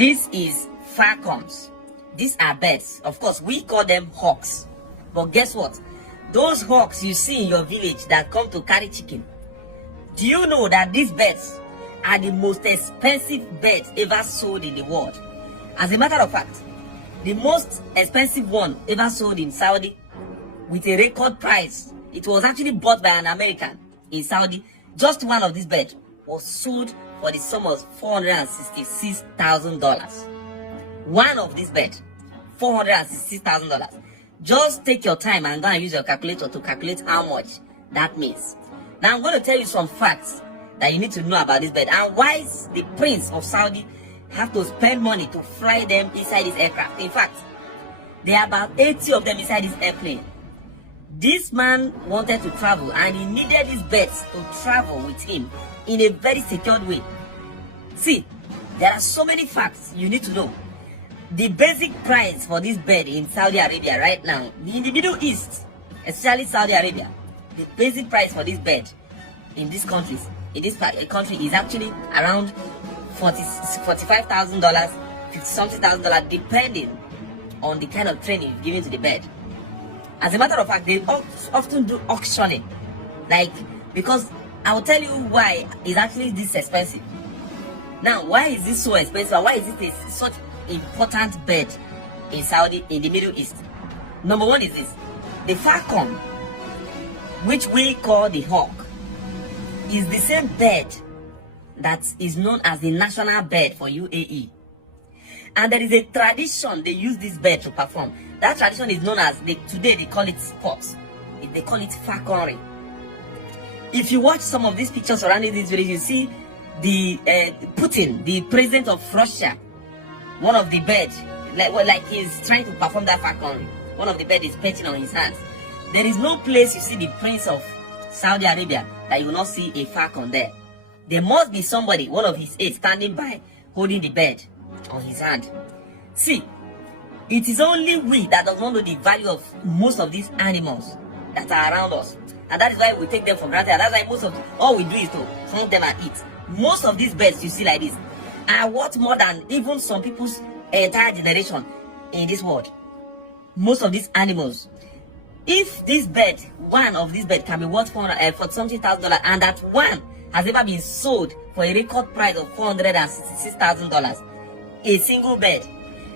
This is falcons. These are birds. Of course, we call them hawks. But guess what? Those hawks you see in your village that come to carry chicken, do you know that these birds are the most expensive birds ever sold in the world? As a matter of fact, the most expensive one ever sold in Saudi with a record price, it was actually bought by an American in Saudi. Just one of these birds was sold for the sum of $466,000. One of these birds, $466,000. Just take your time and go and use your calculator to calculate how much that means. Now I'm going to tell you some facts that you need to know about this bird and why the Prince of Saudi have to spend money to fly them inside this aircraft. In fact, there are about 80 of them inside this airplane. This man wanted to travel and he needed these birds to travel with him in a very secured way. See, there are so many facts you need to know. The basic price for this bird in Saudi Arabia right now, in the Middle East, especially Saudi Arabia, the basic price for this bird in these countries, in this country is actually around $45,000, $50-something, depending on the kind of training given to the bird. As a matter of fact, they often do auctioning, because I will tell you why it's actually this expensive. Now, why is this so expensive? Why is it such important bird in Saudi, in the Middle East? Number one is this: the falcon, which we call the hawk, is the same bird that is known as the national bird for UAE. And there is a tradition they use this bird to perform. That tradition is known as, today they call it sports. They call it falconry. If you watch some of these pictures surrounding this village, you see the Putin, the president of Russia, one of the birds, like he's trying to perform that falconry. One of the birds is perching on his hands. There is no place you see the Prince of Saudi Arabia that you will not see a falcon there. There must be somebody, one of his aides, standing by holding the bird on his hand. See, it is only we that does not know the value of most of these animals that are around us, and that is why we take them for granted. And that's why all we do is to hunt them and eat. Most of these birds you see like this are worth more than even some people's entire generation in this world. Most of these animals, if this bird, one of these birds can be worth for something $1,000, and that one has ever been sold for a record price of $466,000, a single bird,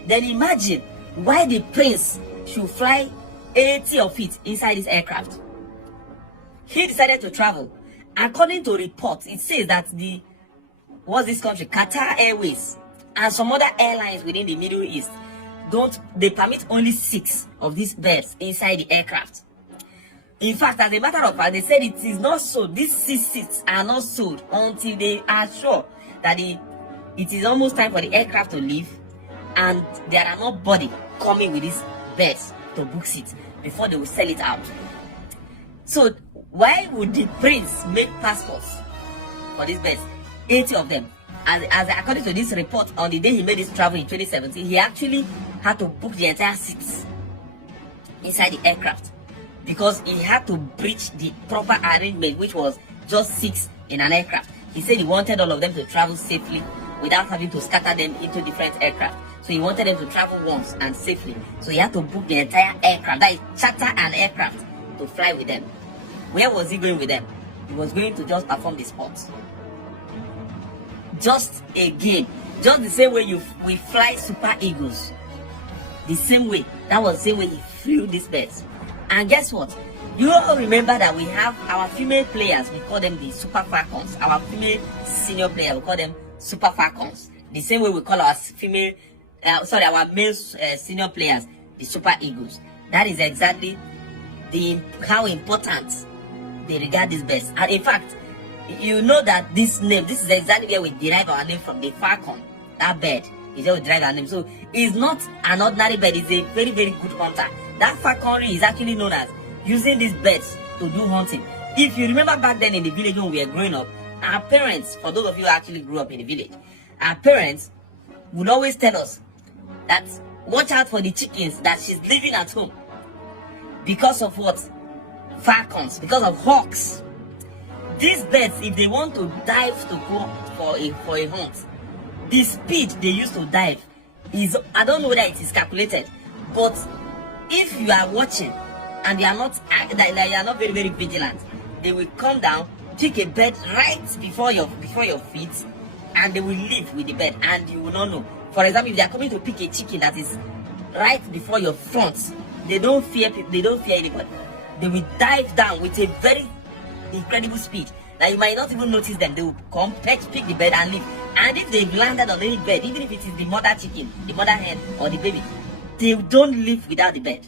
then imagine why the prince should fly 80 of it inside this aircraft. He decided to travel. According to reports, it says that what's this country, Qatar Airways, and some other airlines within the Middle East, they permit only 6 of these birds inside the aircraft. In fact, as a matter of fact, they said it is not sold. These 6 seats are not sold until they are sure that it is almost time for the aircraft to leave and there are nobody coming with these birds to book seats before they will sell it out. So why would the prince make passports for these birds, 80 of them? As according to this report, on the day he made this travel in 2017, he actually had to book the entire seats inside the aircraft because he had to breach the proper arrangement, which was just 6 in an aircraft. He said he wanted all of them to travel safely without having to scatter them into different aircraft. So he wanted them to travel once and safely. So he had to book the entire aircraft, that is, charter an aircraft to fly with them. Where was he going with them? He was going to just perform the sports. Just a game. Just the same way we fly Super Eagles. The same way. That was the same way he flew these birds. And guess what? You all remember that we have our female players, we call them the Super Falcons. Our female senior players, we call them Super Falcons. The same way we call our our male senior players the Super Eagles. That is exactly how important they regard these birds. And in fact, you know that this is exactly where we derive our name from, the falcon. That bird is where we derive our name. So it's not an ordinary bird, it's a very, very good hunter. That falconry is actually known as using these birds to do hunting. If you remember back then in the village when we were growing up, our parents, for those of you who actually grew up in the village, our parents would always tell us that watch out for the chickens that she's leaving at home. Because of what? Falcons, because of hawks. These birds, if they want to dive to go for a hunt, the speed they use to dive is, I don't know whether it is calculated, but if you are watching and you are not very very vigilant, they will come down, pick a bird right before your feet, and they will leave with the bird, and you will not know. For example, if they are coming to pick a chicken that is right before your front, they don't fear people, they don't fear anybody. They will dive down with a very incredible speed that you might not even notice them. They will come, pick the bird and leave. And if they've landed on any bird, even if it is the mother chicken, the mother hen, or the baby, they don't leave without the bird.